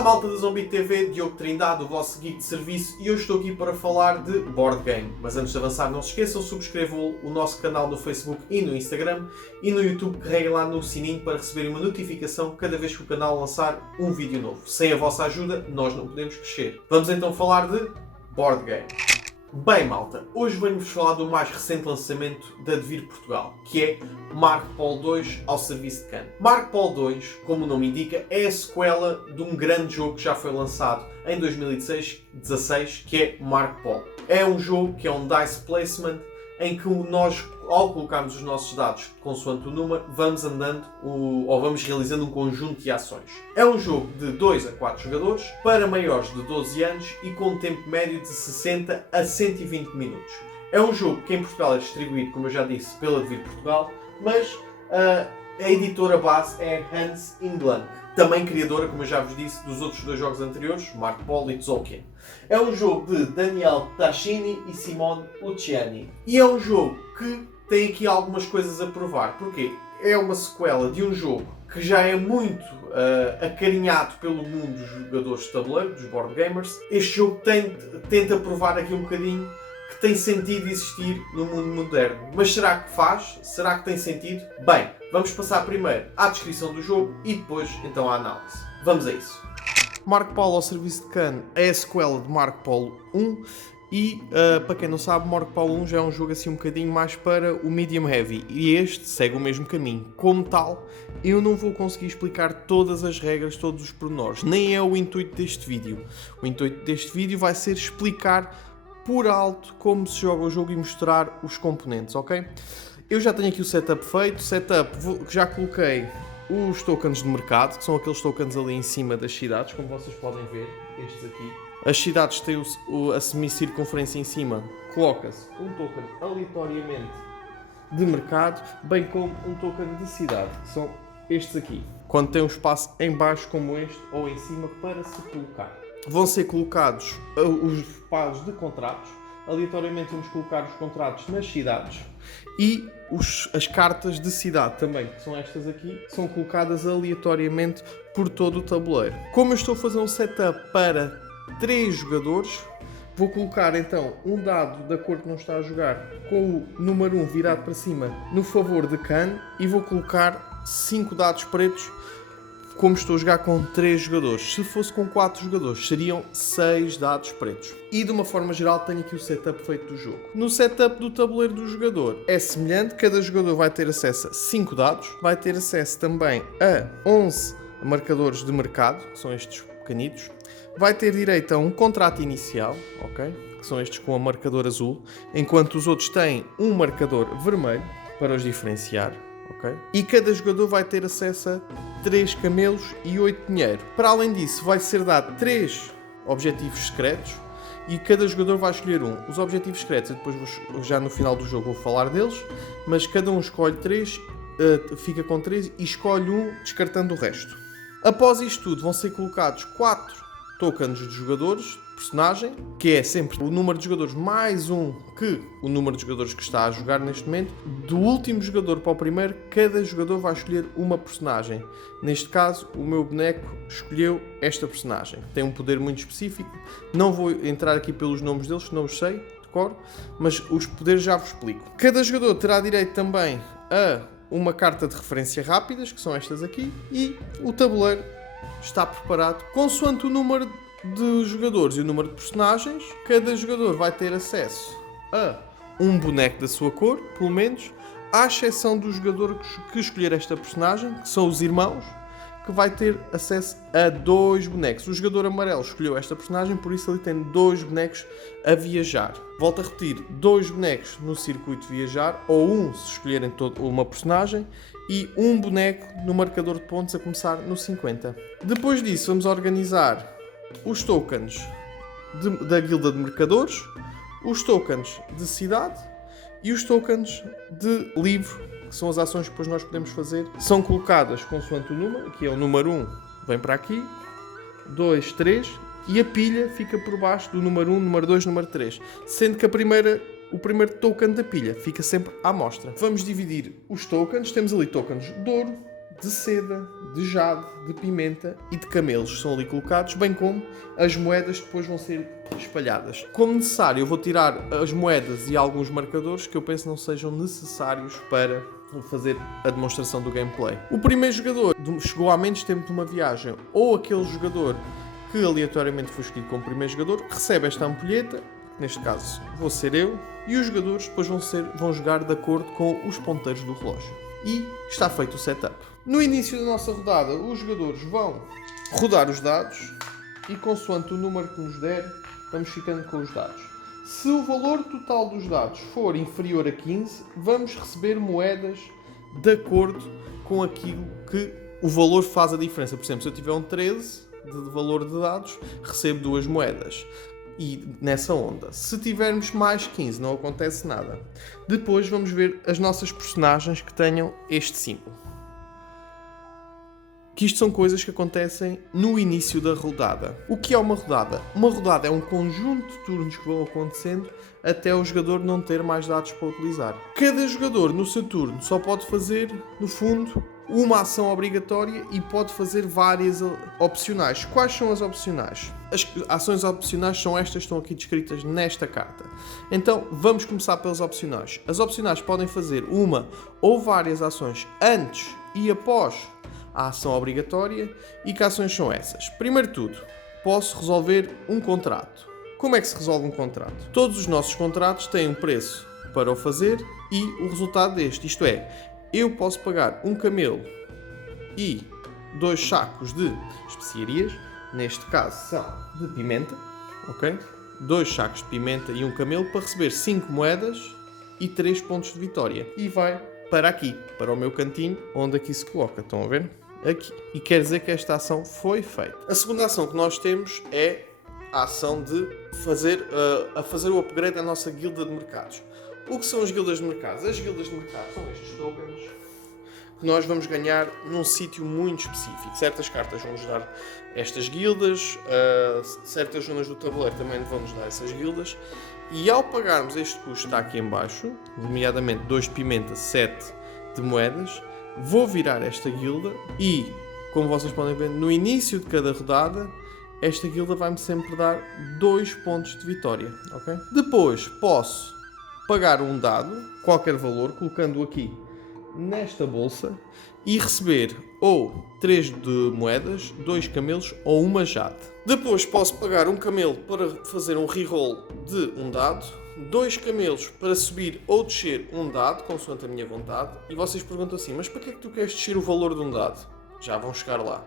Olá malta da Zombie TV, Diogo Trindade, o vosso geek de serviço, e hoje estou aqui para falar de board game. Mas antes de avançar, não se esqueçam, subscrevam o nosso canal no Facebook e no Instagram, e no YouTube carreguem lá no sininho para receberem uma notificação cada vez que o canal lançar um vídeo novo. Sem a vossa ajuda, nós não podemos crescer. Vamos então falar de board game. Bem malta, hoje venho-vos falar do mais recente lançamento da Devir Portugal, que é Marco Polo 2 ao serviço de Cannes. Marco Polo 2, como o nome indica, é a sequela de um grande jogo que já foi lançado em 2016, que é Marco Polo. É um jogo que é um dice placement, em que nós, ao colocarmos os nossos dados consoante o número, vamos andando ou vamos realizando um conjunto de ações. É um jogo de 2 a 4 jogadores, para maiores de 12 anos e com um tempo médio de 60 a 120 minutos. É um jogo que em Portugal é distribuído, como eu já disse, pela Devir Portugal, mas a editora base é Hans im Blank, também criadora, como eu já vos disse, dos outros dois jogos anteriores, Marco Polo e Tzolk'in. É um jogo de Daniel Tascini e Simone Luciani. E é um jogo que tem aqui algumas coisas a provar. Porquê? É uma sequela de um jogo que já é muito acarinhado pelo mundo dos jogadores de tabuleiro, dos board gamers. Este jogo tenta provar aqui um bocadinho que tem sentido existir no mundo moderno. Mas será que faz? Será que tem sentido? Bem, vamos passar primeiro à descrição do jogo e depois então à análise. Vamos a isso. Marco Polo ao serviço de Cannes é a sequela de Marco Polo 1 e, para quem não sabe, Marco Polo 1 já é um jogo assim um bocadinho mais para o medium heavy e este segue o mesmo caminho. Como tal, eu não vou conseguir explicar todas as regras, todos os pormenores, nem é o intuito deste vídeo. O intuito deste vídeo vai ser explicar por alto como se joga o jogo e mostrar os componentes, ok? Eu já tenho aqui o setup feito, já coloquei os tokens de mercado, que são aqueles tokens ali em cima das cidades, como vocês podem ver, estes aqui. As cidades têm a semicircunferência em cima, coloca-se um token aleatoriamente de mercado, bem como um token de cidade, que são estes aqui. Quando tem um espaço em baixo como este, ou em cima, para se colocar. Vão ser colocados os pares de contratos, aleatoriamente vamos colocar os contratos nas cidades e as cartas de cidade também, que são estas aqui, são colocadas aleatoriamente por todo o tabuleiro. Como eu estou a fazer um setup para 3 jogadores, vou colocar então um dado da cor que não está a jogar com o número 1 virado para cima no favor de Cannes e vou colocar 5 dados pretos. Como estou a jogar com 3 jogadores, se fosse com 4 jogadores, seriam 6 dados pretos. E de uma forma geral tenho aqui o setup feito do jogo. No setup do tabuleiro do jogador é semelhante, cada jogador vai ter acesso a 5 dados, vai ter acesso também a 11 marcadores de mercado, que são estes pequenitos, vai ter direito a um contrato inicial, ok? Que são estes com a marcador azul, enquanto os outros têm um marcador vermelho para os diferenciar. Okay. E cada jogador vai ter acesso a 3 camelos e 8 dinheiro. Para além disso, vai ser dado 3 objetivos secretos e cada jogador vai escolher um. Os objetivos secretos, depois já no final do jogo vou falar deles, mas cada um escolhe 3, fica com 3 e escolhe um, descartando o resto. Após isto tudo, vão ser colocados 4 tokens de jogadores, personagem, que é sempre o número de jogadores mais um que o número de jogadores que está a jogar neste momento. Do último jogador para o primeiro, cada jogador vai escolher uma personagem. Neste caso, o meu boneco escolheu esta personagem. Tem um poder muito específico. Não vou entrar aqui pelos nomes deles, que não os sei de cor, mas os poderes já vos explico. Cada jogador terá direito também a uma carta de referência rápidas, que são estas aqui, e o tabuleiro está preparado consoante o número de jogadores e o número de personagens. Cada jogador vai ter acesso a um boneco da sua cor, pelo menos, à exceção do jogador que escolher esta personagem, que são os irmãos, que vai ter acesso a 2 bonecos. O jogador amarelo escolheu esta personagem, por isso ele tem 2 bonecos a viajar. Volto a repetir, 2 bonecos no circuito de viajar, ou um se escolherem uma personagem, e um boneco no marcador de pontos a começar no 50. Depois disso vamos organizar os tokens da guilda de mercadores, os tokens de cidade e os tokens de livro, que são as ações que depois nós podemos fazer. São colocadas consoante o número, que é o número 1, vem para aqui, 2, 3, e a pilha fica por baixo do número 1, número 2, número 3, sendo que o primeiro token da pilha fica sempre à mostra. Vamos dividir os tokens, temos ali tokens de ouro, de seda, de jade, de pimenta e de camelos são ali colocados, bem como as moedas depois vão ser espalhadas. Como necessário, eu vou tirar as moedas e alguns marcadores que eu penso não sejam necessários para fazer a demonstração do gameplay. O primeiro jogador chegou há menos tempo de uma viagem, ou aquele jogador que aleatoriamente foi escolhido como primeiro jogador, recebe esta ampulheta, neste caso vou ser eu, e os jogadores depois vão jogar de acordo com os ponteiros do relógio. E está feito o setup. No início da nossa rodada, os jogadores vão rodar os dados e, consoante o número que nos der, vamos ficando com os dados. Se o valor total dos dados for inferior a 15, vamos receber moedas de acordo com aquilo que o valor faz a diferença. Por exemplo, se eu tiver um 13 de valor de dados, recebo 2 moedas. E nessa onda. Se tivermos mais 15, não acontece nada. Depois vamos ver as nossas personagens que tenham este símbolo. Que isto são coisas que acontecem no início da rodada. O que é uma rodada? Uma rodada é um conjunto de turnos que vão acontecendo até o jogador não ter mais dados para utilizar. Cada jogador no seu turno só pode fazer, no fundo, uma ação obrigatória e pode fazer várias opcionais. Quais são as opcionais? As ações opcionais são estas que estão aqui descritas nesta carta. Então, vamos começar pelas opcionais. As opcionais podem fazer uma ou várias ações antes e após a ação obrigatória. E que ações são essas? Primeiro de tudo, posso resolver um contrato. Como é que se resolve um contrato? Todos os nossos contratos têm um preço para o fazer e o resultado deste. Isto é, eu posso pagar um camelo e 2 sacos de especiarias, neste caso são de pimenta, ok? 2 sacos de pimenta e um camelo para receber 5 moedas e 3 pontos de vitória. E vai para aqui, para o meu cantinho, onde aqui se coloca. Estão a ver? Aqui. E quer dizer que esta ação foi feita. A segunda ação que nós temos é a ação de fazer o upgrade da nossa guilda de mercados. O que são as guildas de mercados? As guildas de mercados são estes tokens que nós vamos ganhar num sítio muito específico. Certas cartas vão nos dar estas guildas, certas zonas do tabuleiro também vão nos dar essas guildas. E ao pagarmos este custo que está aqui em baixo, nomeadamente 2 de pimenta, 7 de moedas, vou virar esta guilda e, como vocês podem ver, no início de cada rodada, esta guilda vai-me sempre dar 2 pontos de vitória. Okay? Depois posso pagar um dado, qualquer valor, colocando-o aqui nesta bolsa e receber ou 3 de moedas, 2 camelos ou uma jade. Depois posso pagar um camelo para fazer um reroll de um dado, 2 camelos para subir ou descer um dado, consoante a minha vontade. E vocês perguntam assim, mas para que é que tu queres descer o valor de um dado? Já vão chegar lá.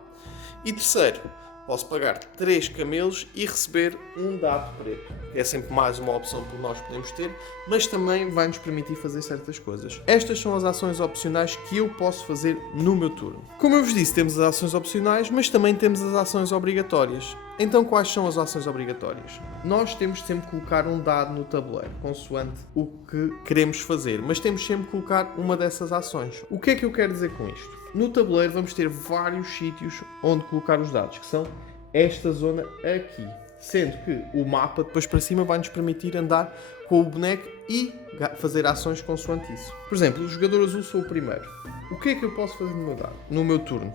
E terceiro, posso pagar 3 camelos e receber um dado preto. É sempre mais uma opção que nós podemos ter, mas também vai nos permitir fazer certas coisas. Estas são as ações opcionais que eu posso fazer no meu turno. Como eu vos disse, temos as ações opcionais, mas também temos as ações obrigatórias. Então, quais são as ações obrigatórias? Nós temos de sempre colocar um dado no tabuleiro, consoante o que queremos fazer, mas temos sempre de colocar uma dessas ações. O que é que eu quero dizer com isto? No tabuleiro vamos ter vários sítios onde colocar os dados, que são esta zona aqui. Sendo que o mapa depois para cima vai nos permitir andar com o boneco e fazer ações consoante isso. Por exemplo, o jogador azul sou o primeiro. O que é que eu posso fazer no meu dado, no meu turno?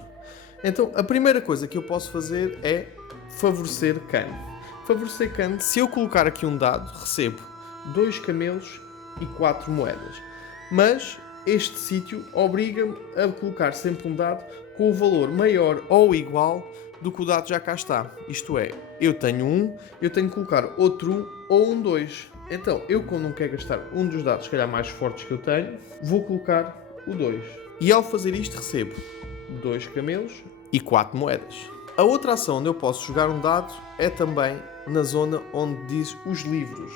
Então, a primeira coisa que eu posso fazer é favorecer Khan. Favorecer Khan, se eu colocar aqui um dado, recebo 2 camelos e 4 moedas. Mas este sítio obriga-me a colocar sempre um dado com o valor maior ou igual do que o dado já cá está. Isto é, eu tenho 1, eu tenho que colocar outro 1 ou um 2. Então, eu quando não quero gastar um dos dados, se calhar mais fortes que eu tenho, vou colocar o 2. E ao fazer isto recebo 2 camelos e 4 moedas. A outra ação onde eu posso jogar um dado é também na zona onde diz os livros,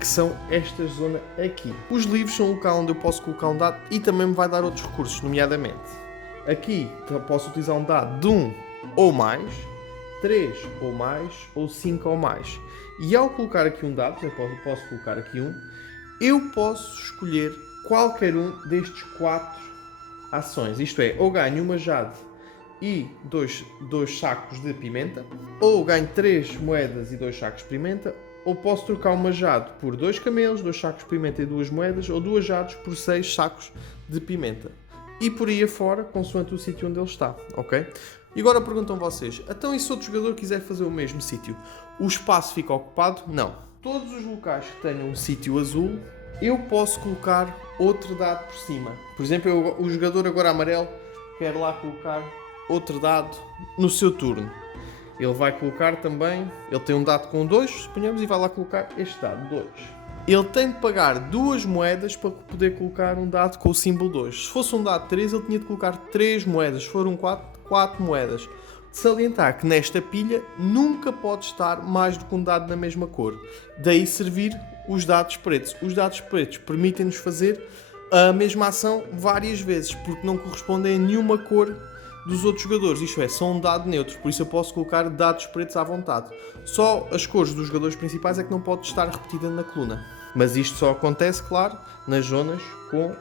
que são esta zona aqui. Os livros são um local onde eu posso colocar um dado e também me vai dar outros recursos, nomeadamente aqui eu posso utilizar um dado de 1 ou mais, 3 ou mais ou 5 ou mais. E ao colocar aqui um dado, eu posso colocar aqui um, eu posso escolher qualquer um destes 4 ações. Isto é, ou ganho uma jade e 2 sacos de pimenta, ou ganho 3 moedas e 2 sacos de pimenta, ou posso trocar uma jade por 2 camelos, 2 sacos de pimenta e 2 moedas, ou 2 jades por 6 sacos de pimenta. e por aí afora, consoante o sítio onde ele está, ok? E agora perguntam vocês, então e se outro jogador quiser fazer o mesmo sítio? O espaço fica ocupado? Não. Todos os locais que tenham um sítio azul, eu posso colocar outro dado por cima. Por exemplo, o jogador agora amarelo quer lá colocar outro dado no seu turno. Ele vai colocar também, ele tem um dado com 2, suponhamos, e vai lá colocar este dado, 2. Ele tem de pagar 2 moedas para poder colocar um dado com o símbolo 2. Se fosse um dado 3, ele tinha de colocar 3 moedas. Se for um 4 moedas. De salientar que nesta pilha nunca pode estar mais do que um dado da mesma cor. Daí servir os dados pretos. Os dados pretos permitem-nos fazer a mesma ação várias vezes, porque não correspondem a nenhuma cor dos outros jogadores, isto é, são um dado neutro, por isso eu posso colocar dados pretos à vontade. Só as cores dos jogadores principais é que não pode estar repetida na coluna. Mas isto só acontece, claro, nas zonas com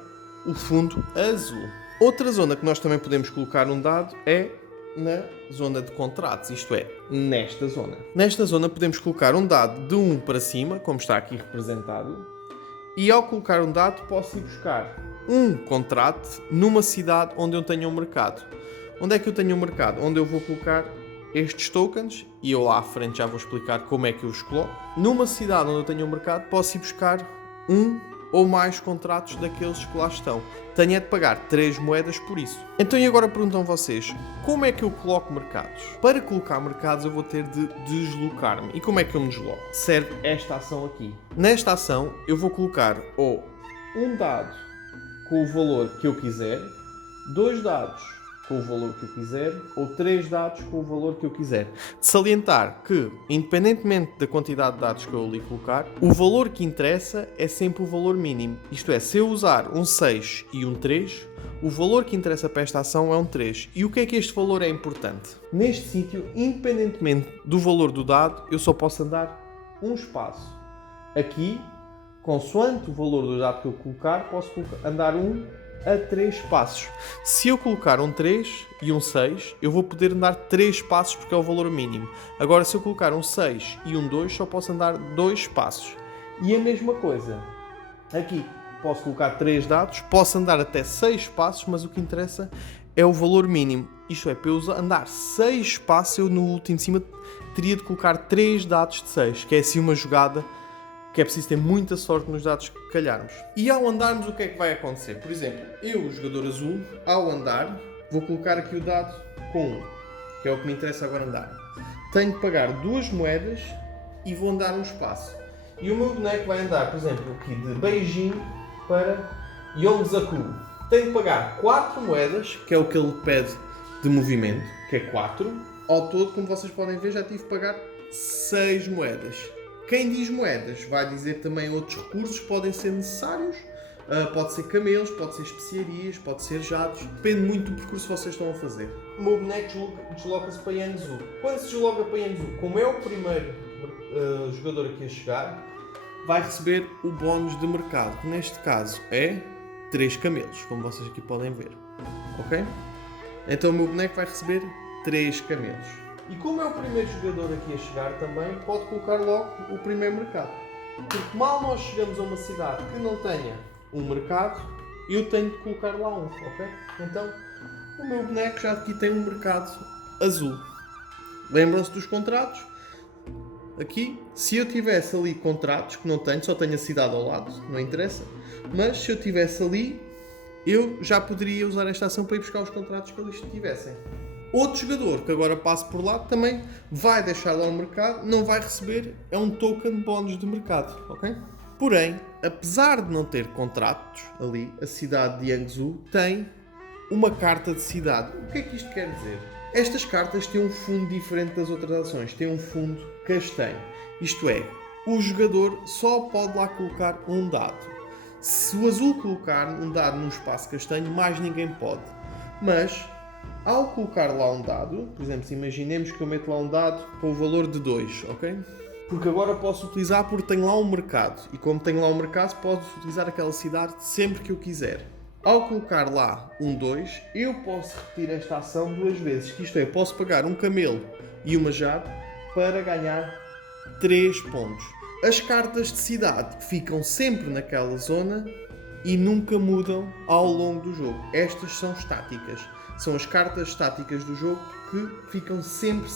o fundo azul. Outra zona que nós também podemos colocar um dado é na zona de contratos, isto é, nesta zona. Nesta zona podemos colocar um dado de 1 para cima, como está aqui representado, e ao colocar um dado posso ir buscar um contrato numa cidade onde eu tenha um mercado. Onde é que eu tenho um mercado? Onde eu vou colocar estes tokens, e eu lá à frente já vou explicar como é que eu os coloco. Numa cidade onde eu tenho um mercado, posso ir buscar um ou mais contratos daqueles que lá estão. Tenho é de pagar 3 moedas por isso. Então e agora perguntam vocês, como é que eu coloco mercados? Para colocar mercados eu vou ter de deslocar-me. E como é que eu me desloco? Serve esta ação aqui. Nesta ação eu vou colocar ou um dado com o valor que eu quiser, 2 dados com o valor que eu quiser, ou 3 dados com o valor que eu quiser. De salientar que, independentemente da quantidade de dados que eu ali colocar, o valor que interessa é sempre o valor mínimo. Isto é, se eu usar um 6 e um 3, o valor que interessa para esta ação é um 3. E o que é que este valor é importante? Neste sítio, independentemente do valor do dado, eu só posso andar um espaço. Aqui, consoante o valor do dado que eu colocar, posso andar a 3 passos. Se eu colocar um 3 e um 6, eu vou poder andar 3 passos porque é o valor mínimo. Agora, se eu colocar um 6 e um 2, só posso andar 2 passos. E a mesma coisa. Aqui posso colocar 3 dados, posso andar até 6 passos, mas o que interessa é o valor mínimo. Isto é, para eu andar 6 passos, eu no último de cima teria de colocar 3 dados de 6, que é assim uma jogada que é preciso ter muita sorte nos dados que calharmos. E ao andarmos, o que é que vai acontecer? Por exemplo, eu, o jogador azul, ao andar, vou colocar aqui o dado com 1, que é o que me interessa agora andar. Tenho de pagar 2 moedas e vou andar um espaço. E o meu boneco vai andar, por exemplo, aqui de Beijing para Yongzaku. Tenho de pagar 4 moedas, que é o que ele pede de movimento, que é 4. Ao todo, como vocês podem ver, já tive de pagar 6 moedas. Quem diz moedas vai dizer também outros recursos que podem ser necessários. Pode ser camelos, pode ser especiarias, pode ser jatos. Depende muito do percurso que vocês estão a fazer. O meu boneco desloca-se para Yangzhou. Quando se desloca para Yangzhou, como é o primeiro jogador aqui a chegar, vai receber o bónus de mercado, que neste caso é 3 camelos, como vocês aqui podem ver. Ok? Então o meu boneco vai receber 3 camelos. E como é o primeiro jogador aqui a chegar também, pode colocar logo o primeiro mercado. Porque mal nós chegamos a uma cidade que não tenha um mercado, eu tenho de colocar lá um, ok? Então, o meu boneco já aqui tem um mercado azul. Lembram-se dos contratos? Aqui, se eu tivesse ali contratos, que não tenho, só tenho a cidade ao lado, não interessa. Mas se eu tivesse ali, eu já poderia usar esta ação para ir buscar os contratos que ali estivessem. Outro jogador que agora passe por lá também vai deixar lá o mercado, não vai receber, é um token bónus de mercado, ok? Porém, apesar de não ter contratos ali, a cidade de Yangzhou tem uma carta de cidade. O que é que isto quer dizer? Estas cartas têm um fundo diferente das outras ações, têm um fundo castanho. Isto é, o jogador só pode lá colocar um dado. Se o azul colocar um dado num espaço castanho, mais ninguém pode. Mas ao colocar lá um dado, por exemplo, se imaginemos que eu meto lá um dado com o valor de 2, ok? Porque agora posso utilizar porque tenho lá um mercado. E como tenho lá um mercado, posso utilizar aquela cidade sempre que eu quiser. Ao colocar lá um 2, eu posso repetir esta ação 2 vezes. Isto é, posso pagar um camelo e uma jade para ganhar 3 pontos. As cartas de cidade ficam sempre naquela zona e nunca mudam ao longo do jogo. Estas são estáticas. São as cartas estáticas do jogo que ficam sempre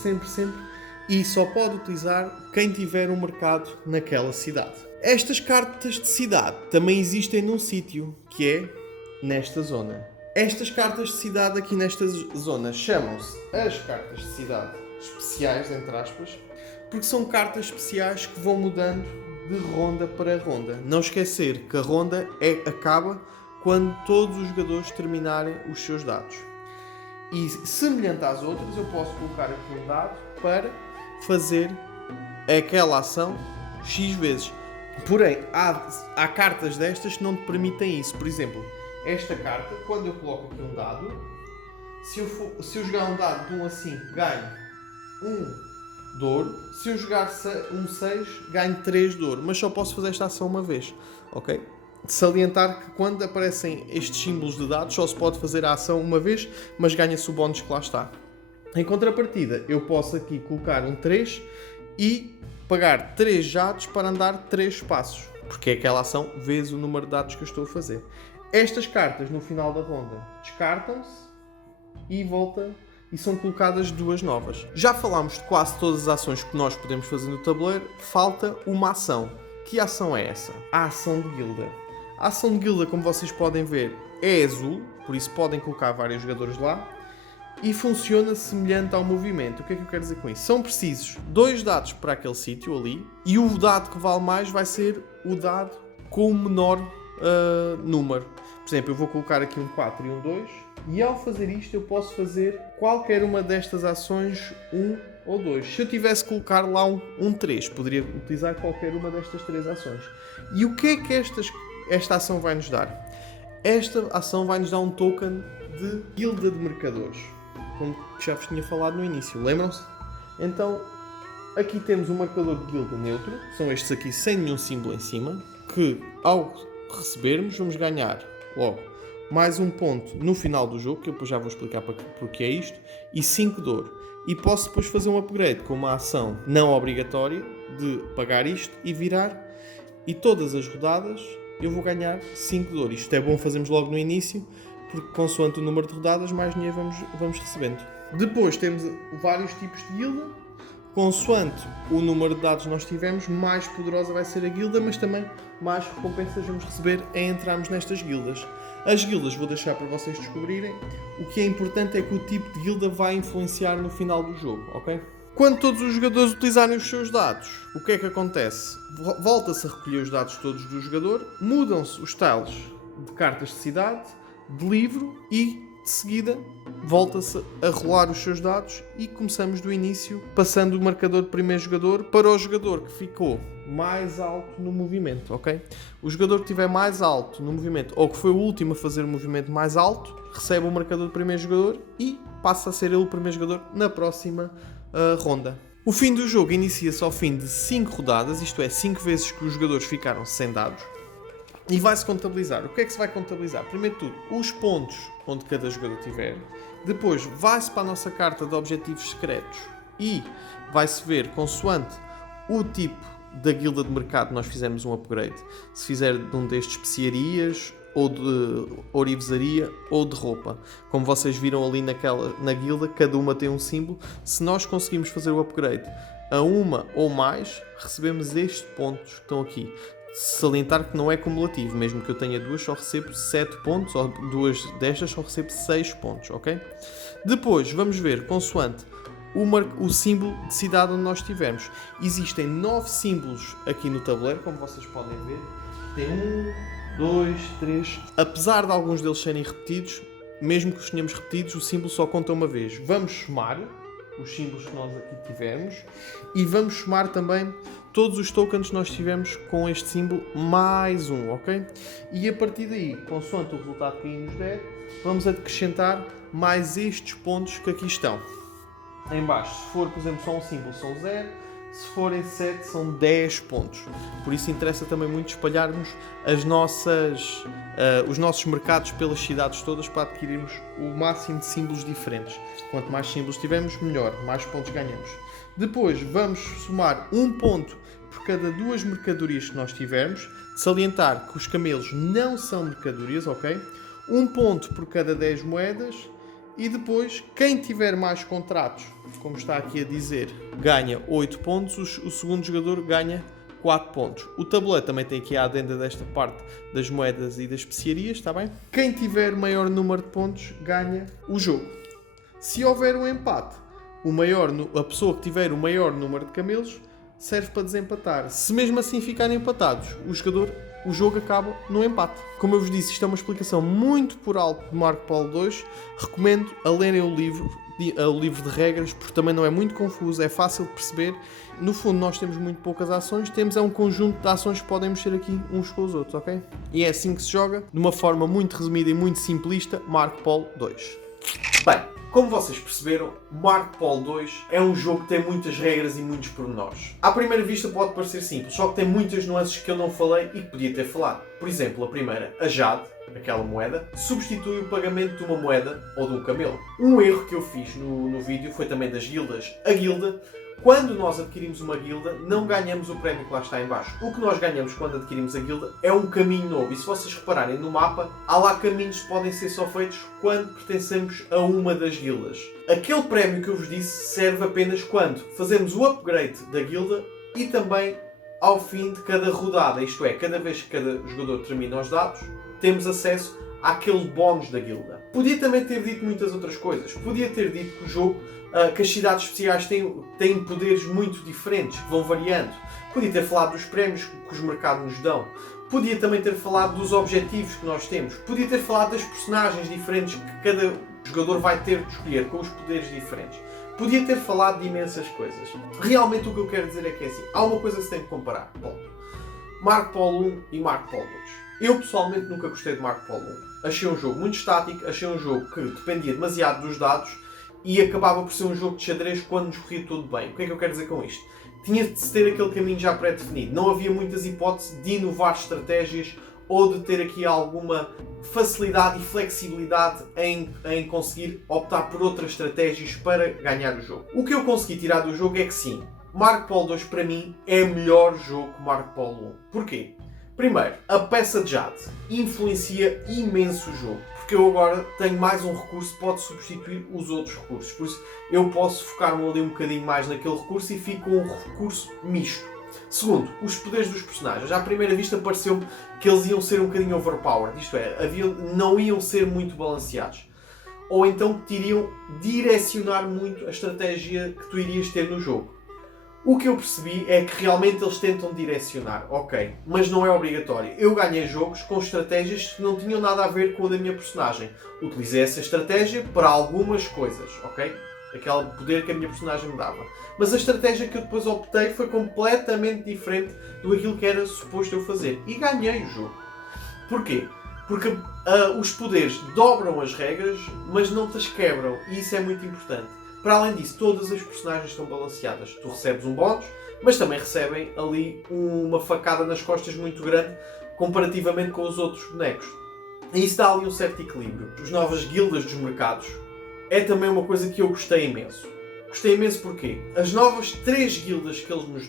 e só pode utilizar quem tiver um mercado naquela cidade. Estas cartas de cidade também existem num sítio, que é nesta zona. Estas cartas de cidade aqui nesta zona chamam-se as cartas de cidade especiais, entre aspas, porque são cartas especiais que vão mudando de ronda para ronda. Não esquecer que a ronda acaba quando todos os jogadores terminarem os seus dados. E semelhante às outras, eu posso colocar aqui um dado para fazer aquela ação X vezes. Porém, há cartas destas que não te permitem isso. Por exemplo, esta carta, quando eu coloco aqui um dado, se eu jogar um dado de 1 a 5, ganho 1 de ouro. Se eu jogar um 6, ganho 3 de ouro. Mas só posso fazer esta ação uma vez. Ok? Salientar que quando aparecem estes símbolos de dados, só se pode fazer a ação uma vez, mas ganha-se o bónus que lá está. Em contrapartida, eu posso aqui colocar um 3 e pagar 3 jatos para andar 3 passos, porque é aquela ação vezes o número de dados que eu estou a fazer. Estas cartas, no final da ronda, descartam-se e são colocadas 2 novas. Já falámos de quase todas as ações que nós podemos fazer no tabuleiro, falta uma ação. Que ação é essa? A ação de guilda. A ação de guilda, como vocês podem ver, é azul, por isso podem colocar vários jogadores lá, e funciona semelhante ao movimento. O que é que eu quero dizer com isso? São precisos 2 dados para aquele sítio ali, e o dado que vale mais vai ser o dado com o menor número. Por exemplo, eu vou colocar aqui um 4 e um 2, e ao fazer isto eu posso fazer qualquer uma destas ações 1 ou 2. Se eu tivesse que colocar lá um 3, poderia utilizar qualquer uma destas 3 ações. E o que é que esta ação vai nos dar? Esta ação vai nos dar um token de guilda de mercadores, como já vos tinha falado no início, lembram-se? Então, aqui temos um marcador de guilda neutro, são estes aqui sem nenhum símbolo em cima, que ao recebermos vamos ganhar logo mais um ponto no final do jogo, que eu depois já vou explicar porque é isto, e 5 de ouro. E posso depois fazer um upgrade com uma ação não obrigatória de pagar isto e virar, e todas as rodadas eu vou ganhar 5 de ouro. Isto é bom fazermos logo no início, porque consoante o número de rodadas, mais dinheiro vamos recebendo. Depois temos vários tipos de guilda. Consoante o número de dados que nós tivermos, mais poderosa vai ser a guilda, mas também mais recompensas vamos receber a entrarmos nestas guildas. As guildas vou deixar para vocês descobrirem. O que é importante é que o tipo de guilda vai influenciar no final do jogo, ok? Quando todos os jogadores utilizarem os seus dados, o que é que acontece? Volta-se a recolher os dados todos do jogador, mudam-se os tiles de cartas de cidade, de livro e, de seguida, volta-se a rolar os seus dados e começamos do início, passando o marcador de primeiro jogador para o jogador que ficou mais alto no movimento, ok? O jogador que estiver mais alto no movimento, ou que foi o último a fazer o movimento mais alto, recebe o marcador de primeiro jogador e passa a ser ele o primeiro jogador na próxima ronda. O fim do jogo inicia-se ao fim de 5 rodadas, isto é, 5 vezes que os jogadores ficaram sem dados, e vai-se contabilizar. O que é que se vai contabilizar? Primeiro de tudo, os pontos onde cada jogador tiver. Depois, vai-se para a nossa carta de objetivos secretos e vai-se ver, consoante o tipo da guilda de mercado, nós fizemos um upgrade. Se fizer de um destes especiarias, ou de ourivesaria, ou de roupa. Como vocês viram ali na guilda, cada uma tem um símbolo. Se nós conseguimos fazer o upgrade a uma ou mais, recebemos estes pontos que estão aqui. Salientar que não é cumulativo, mesmo que eu tenha 2 só recebo 7 pontos, ou 2 destas só recebo 6 pontos, ok? Depois vamos ver, consoante o símbolo de cidade onde nós estivermos. Existem 9 símbolos aqui no tabuleiro, como vocês podem ver. Tem 1, 2, 3. Apesar de alguns deles serem repetidos, mesmo que os tenhamos repetidos, o símbolo só conta uma vez. Vamos somar os símbolos que nós aqui tivermos e vamos somar também todos os tokens que nós tivermos com este símbolo mais um, ok? E a partir daí, consoante o resultado que aí nos der, vamos acrescentar mais estes pontos que aqui estão. Em baixo, se for, por exemplo, só um símbolo, são 0. Se forem 7, são 10 pontos. Por isso interessa também muito espalharmos os nossos mercados pelas cidades todas para adquirirmos o máximo de símbolos diferentes. Quanto mais símbolos tivermos, melhor, mais pontos ganhamos. Depois vamos somar um ponto por cada 2 mercadorias que nós tivermos. Salientar que os camelos não são mercadorias, ok? 1 ponto por cada 10 moedas. E depois, quem tiver mais contratos, como está aqui a dizer, ganha 8 pontos. O segundo jogador ganha 4 pontos. O tabuleiro também tem aqui a adenda desta parte das moedas e das especiarias, está bem? Quem tiver maior número de pontos ganha o jogo. Se houver um empate, a pessoa que tiver o maior número de camelos serve para desempatar. Se mesmo assim ficarem empatados, o jogo acaba no empate. Como eu vos disse, isto é uma explicação muito por alto de Marco Polo 2. Recomendo a lerem o livro de regras, porque também não é muito confuso, é fácil de perceber. No fundo, nós temos muito poucas ações, temos um conjunto de ações que podem mexer aqui uns com os outros, ok? E é assim que se joga, de uma forma muito resumida e muito simplista, Marco Polo 2. Bem, como vocês perceberam, Marco Polo 2 é um jogo que tem muitas regras e muitos pormenores. À primeira vista pode parecer simples, só que tem muitas nuances que eu não falei e que podia ter falado. Por exemplo, a primeira, a Jade, aquela moeda, substitui o pagamento de uma moeda ou de um camelo. Um erro que eu fiz no vídeo foi também das guildas. A guilda, quando nós adquirimos uma guilda, não ganhamos o prémio que lá está em baixo. O que nós ganhamos quando adquirimos a guilda é um caminho novo. E se vocês repararem no mapa, há lá caminhos que podem ser só feitos quando pertencemos a uma das guildas. Aquele prémio que eu vos disse serve apenas quando fazemos o upgrade da guilda e também ao fim de cada rodada. Isto é, cada vez que cada jogador termina os dados, temos acesso àquele bónus da guilda. Podia também ter dito muitas outras coisas. Podia ter dito que o jogo, que as cidades especiais têm poderes muito diferentes, que vão variando. Podia ter falado dos prémios que os mercados nos dão. Podia também ter falado dos objetivos que nós temos. Podia ter falado das personagens diferentes que cada jogador vai ter de escolher, com os poderes diferentes. Podia ter falado de imensas coisas. Realmente o que eu quero dizer é que é assim, há uma coisa que se tem que comparar. Ponto. Marco Polo 1 e Marco Polo 2. Eu pessoalmente nunca gostei de Marco Polo 1. Achei um jogo muito estático, achei um jogo que dependia demasiado dos dados e acabava por ser um jogo de xadrez quando nos corria tudo bem. O que é que eu quero dizer com isto? Tinha de se ter aquele caminho já pré-definido. Não havia muitas hipóteses de inovar estratégias ou de ter aqui alguma facilidade e flexibilidade em conseguir optar por outras estratégias para ganhar o jogo. O que eu consegui tirar do jogo é que sim, Marco Polo 2 para mim é melhor jogo que Marco Polo 1. Porquê? Primeiro, a peça de Jade influencia imenso o jogo, porque eu agora tenho mais um recurso que pode substituir os outros recursos. Por isso, eu posso focar-me ali um bocadinho mais naquele recurso e fico com um recurso misto. Segundo, os poderes dos personagens. À primeira vista pareceu-me que eles iam ser um bocadinho overpowered, isto é, não iam ser muito balanceados. Ou então que te iriam direcionar muito a estratégia que tu irias ter no jogo. O que eu percebi é que realmente eles tentam direcionar, ok, mas não é obrigatório. Eu ganhei jogos com estratégias que não tinham nada a ver com a da minha personagem. Utilizei essa estratégia para algumas coisas, ok? Aquele poder que a minha personagem me dava. Mas a estratégia que eu depois optei foi completamente diferente do aquilo que era suposto eu fazer. E ganhei o jogo. Porquê? Porque os poderes dobram as regras, mas não te as quebram. E isso é muito importante. Para além disso, todas as personagens estão balanceadas. Tu recebes um bónus, mas também recebem ali uma facada nas costas muito grande comparativamente com os outros bonecos. E isso dá ali um certo equilíbrio. As novas guildas dos mercados é também uma coisa que eu gostei imenso. Gostei imenso porquê? As novas 3 guildas que eles nos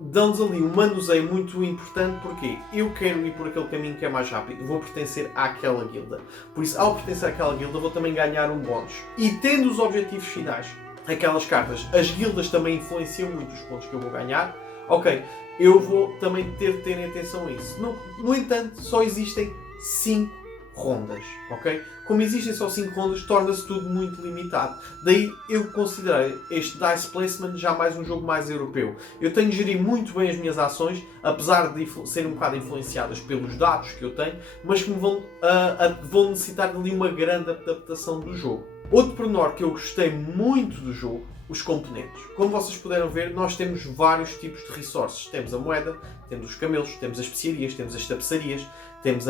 dão-nos ali um manuseio muito importante porque eu quero ir por aquele caminho que é mais rápido, vou pertencer àquela guilda. Por isso, ao pertencer àquela guilda, vou também ganhar um bónus. E tendo os objetivos finais, aquelas cartas, as guildas também influenciam muito os pontos que eu vou ganhar. Ok, eu vou também ter atenção a isso. No entanto, só existem 5 rondas, ok? Como existem só 5 rondas, torna-se tudo muito limitado. Daí eu considerei este Dice Placement já mais um jogo mais europeu. Eu tenho de gerir muito bem as minhas ações, apesar de serem um bocado influenciadas pelos dados que eu tenho, mas que me vão necessitar ali uma grande adaptação do jogo. Outro pormenor que eu gostei muito do jogo, os componentes. Como vocês puderam ver, nós temos vários tipos de resources. Temos a moeda, temos os camelos, temos as especiarias, temos as tapeçarias, temos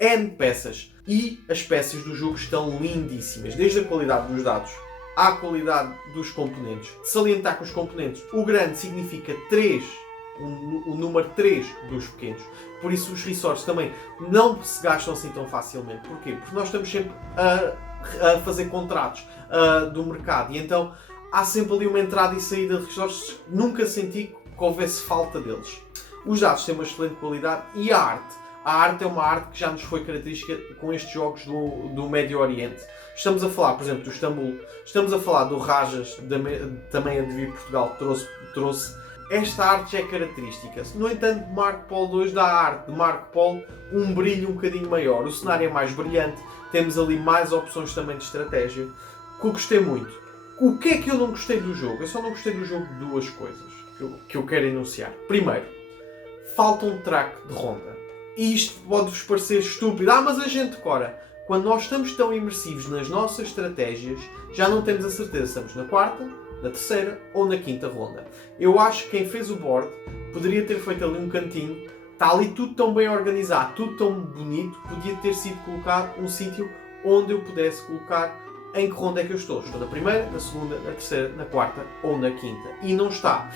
N peças. E as peças do jogo estão lindíssimas. Desde a qualidade dos dados à qualidade dos componentes. De salientar que os componentes, o grande significa 3, o número 3 dos pequenos. Por isso os resources também não se gastam assim tão facilmente. Porquê? Porque nós estamos sempre a fazer contratos do mercado. E então há sempre ali uma entrada e saída de resources. Nunca senti que houvesse falta deles. Os dados têm uma excelente qualidade e a arte. A arte é uma arte que já nos foi característica com estes jogos do Médio Oriente. Estamos a falar, por exemplo, do Istambul. Estamos a falar do Rajas, também a Devir Portugal trouxe. Esta arte já é característica. No entanto, Marco Polo 2 dá à arte de Marco Polo um brilho um bocadinho maior. O cenário é mais brilhante. Temos ali mais opções também de estratégia. Que eu gostei muito. O que é que eu não gostei do jogo? Eu só não gostei do jogo de duas coisas que eu quero enunciar. Primeiro, falta um track de ronda. E isto pode-vos parecer estúpido. Mas a gente decora. Quando nós estamos tão imersivos nas nossas estratégias, já não temos a certeza se estamos na quarta, na terceira ou na quinta ronda. Eu acho que quem fez o board poderia ter feito ali um cantinho. Está ali tudo tão bem organizado, tudo tão bonito. Podia ter sido colocado um sítio onde eu pudesse colocar em que ronda é que eu estou. Estou na primeira, na segunda, na terceira, na quarta ou na quinta. E não está.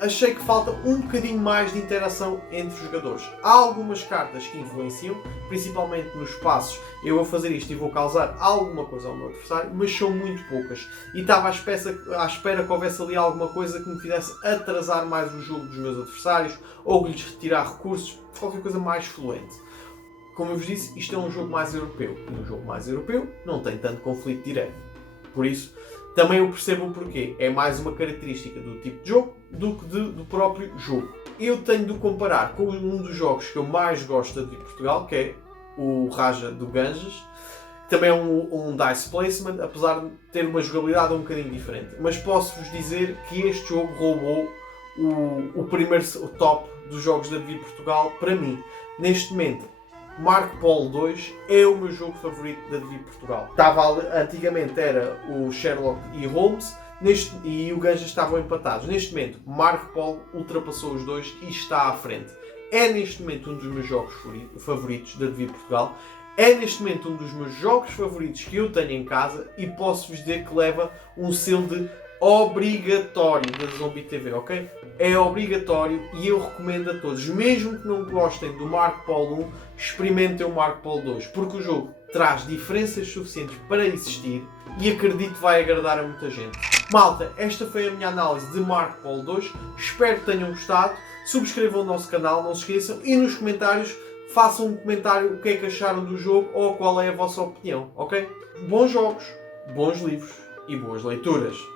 Achei que falta um bocadinho mais de interação entre os jogadores. Há algumas cartas que influenciam, principalmente nos passos. Eu vou fazer isto e vou causar alguma coisa ao meu adversário, mas são muito poucas. E estava à espera que houvesse ali alguma coisa que me fizesse atrasar mais o jogo dos meus adversários ou que lhes retirar recursos, qualquer coisa mais fluente. Como eu vos disse, isto é um jogo mais europeu. E um jogo mais europeu não tem tanto conflito direto. Por isso, também eu percebo o porquê. É mais uma característica do tipo de jogo do que do próprio jogo. Eu tenho de comparar com um dos jogos que eu mais gosto de Portugal, que é o Raja do Ganges. Também é um dice placement, apesar de ter uma jogabilidade um bocadinho diferente. Mas posso-vos dizer que este jogo roubou o top dos jogos da Devir Portugal para mim. Neste momento, Marco Polo 2 é o meu jogo favorito da Devir Portugal. Antigamente era o Sherlock e Holmes e o Ganges estavam empatados. Neste momento, Marco Polo ultrapassou os dois e está à frente. É neste momento um dos meus jogos favoritos da Devir Portugal. É neste momento um dos meus jogos favoritos que eu tenho em casa e posso-vos dizer que leva um selo de obrigatório da Zombie TV, ok? É obrigatório e eu recomendo a todos, mesmo que não gostem do Marco Polo 1, experimentem o Marco Polo 2, porque o jogo traz diferenças suficientes para existir e acredito que vai agradar a muita gente. Malta, esta foi a minha análise de Marco Polo 2, espero que tenham gostado, subscrevam o nosso canal, não se esqueçam, e nos comentários façam um comentário o que é que acharam do jogo ou qual é a vossa opinião, ok? Bons jogos, bons livros e boas leituras.